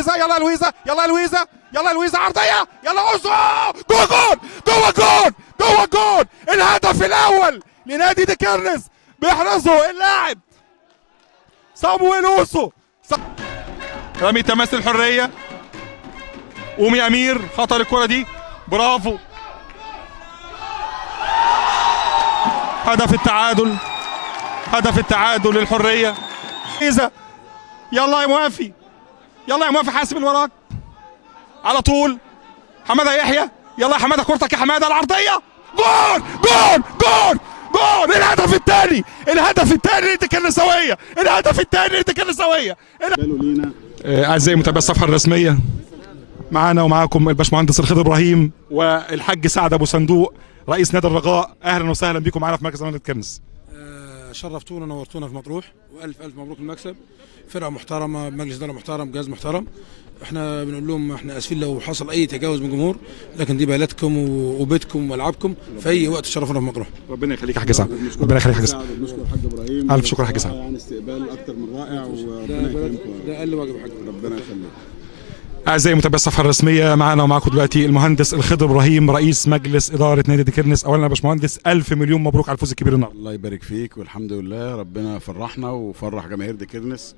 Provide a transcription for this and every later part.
لويزا، يلا لويزا، يلا لويزا، يلا لويزا، عرضيه، يلا اوسو، جول جول جوه جول جوه جول. الهدف الاول لنادي ديكيرنس بيحرزه اللاعب صامويل اوسو. رمي تماس الحريه، قومي امير، خطر الكره دي، برافو. هدف التعادل، هدف التعادل للحريه. إذا يلا يا موافي، يلا يا موافي، حاسب الوراك على طول. حماده يحيى، يلا يا حماده، كورتك يا حماده، العرضيه، جول جول جول جول. الهدف الثاني، الهدف الثاني للديكرنساويه، الهدف الثاني للديكرنساويه. اعزائي متابعي الصفحه الرسميه، معانا ومعاكم الباشمهندس الخضر ابراهيم والحاج سعد ابو صندوق رئيس نادي الرجاء. اهلا وسهلا بكم معانا في مركز نادي ديكرنس. شرفتونا ونورتونا في مطروح، والف الف مبروك المكسب. فرقه محترمه، مجلس اداره محترم، جهاز محترم. احنا بنقول لهم احنا اسفين لو حصل اي تجاوز من الجمهور، لكن دي بلدكم وبيتكم وملعبكم، في اي وقت تشرفونا في مطروح. ربنا يخليك يا حاج سعد، ربنا يخليك يا حاج سعد. بنشكر الحاج ابراهيم، الف شكر يا حاج سعد. يعني استقبال اكتر من رائع، وربنا يكرمكم. ده اقل واجب يا حاج، ربنا يخليك. اعزائي متابعي الصفحه الرسميه، معانا ومعاكم دلوقتي المهندس الخضر ابراهيم رئيس مجلس اداره نادي ديكرنس. اولا يا باشمهندس الف مليون مبروك على الفوز الكبير النهارده. الله يبارك فيك، والحمد لله ربنا فرحنا وفرح جماهير ديكرنس،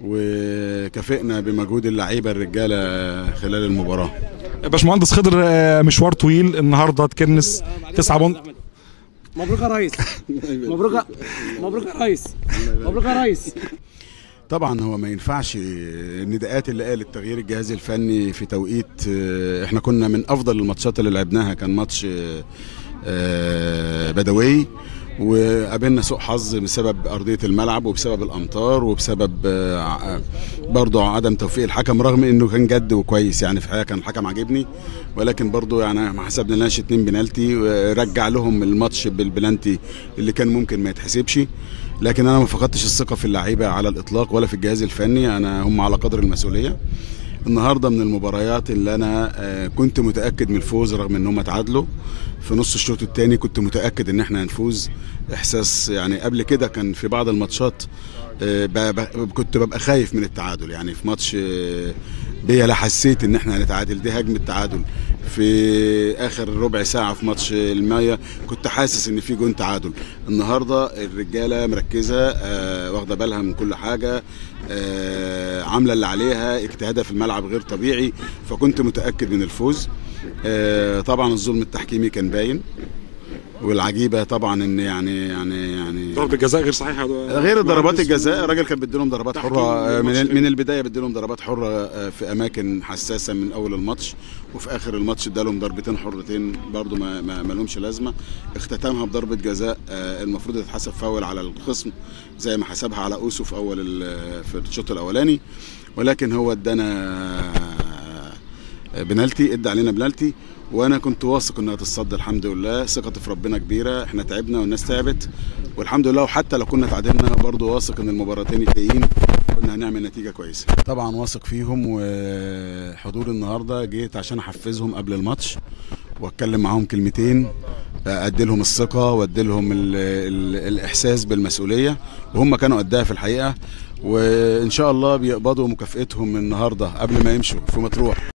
وكافئنا بمجهود اللعيبه الرجاله خلال المباراه. باشمهندس خضر، مشوار طويل النهارده، ديكرنس 9 بونت. مبروك يا ريس. مبروك مبروك يا ريس. مبروك يا ريس. طبعا هو ما ينفعش النداءات اللي قالت تغيير الجهاز الفني في توقيت، احنا كنا من افضل الماتشات اللي لعبناها، كان ماتش بدوي، وقابلنا سوء حظ بسبب ارضيه الملعب وبسبب الامطار وبسبب برضه عدم توفيق الحكم، رغم انه كان جد وكويس يعني في الحقيقه، كان الحكم عاجبني، ولكن برضه يعني ما حسبنا لناش 2 بنالتي، رجع لهم الماتش بالبلانتي اللي كان ممكن ما يتحسبش. لكن انا ما فقدتش الثقه في اللعيبه على الاطلاق ولا في الجهاز الفني، هم على قدر المسؤوليه. النهارده من المباريات اللي انا كنت متاكد من الفوز، رغم ان هم تعادلوا في نص الشوط الثاني، كنت متاكد ان احنا هنفوز. احساس يعني قبل كده كان في بعض الماتشات كنت ببقى خايف من التعادل، يعني في ماتش بيلا حسيت ان احنا هنتعادل، دي هجمه تعادل في اخر ربع ساعه في ماتش المايه، كنت حاسس ان في جون تعادل. النهارده الرجاله مركزه، واخده بالها من كل حاجه، عامله اللي عليها، اجتهادها في الملعب غير طبيعي، فكنت متاكد من الفوز. طبعا الظلم التحكيمي كان باين، والعجيبه طبعا ان يعني ضربه جزاء غير صحيحه، غير ضربات الجزاء. الراجل كان بيديلهم ضربات حره من البدايه، بيديلهم ضربات حره في اماكن حساسه من اول الماتش، وفي اخر الماتش ادالهم ضربتين حرتين برضو ما لهمش لازمه. اختتمها بضربه جزاء المفروض تتحسب فاول على الخصم، زي ما حسبها على اوسو في في الشوط الاولاني، ولكن هو ادانا بنالتي، ادى علينا بنالتي، وانا كنت واثق انها تتصد. الحمد لله، ثقتي في ربنا كبيره، احنا تعبنا والناس تعبت والحمد لله، وحتى لو كنا تعادلنا برضو واثق ان المباراتين الجايين كنا هنعمل نتيجه كويسه. طبعا واثق فيهم، وحضور النهارده جيت عشان احفزهم قبل الماتش واتكلم معاهم كلمتين، ادي لهم الثقه وادي لهم الاحساس بالمسؤوليه، وهم كانوا قدها في الحقيقه، وان شاء الله بيقبضوا مكافئتهم النهارده قبل ما يمشوا في مطروح.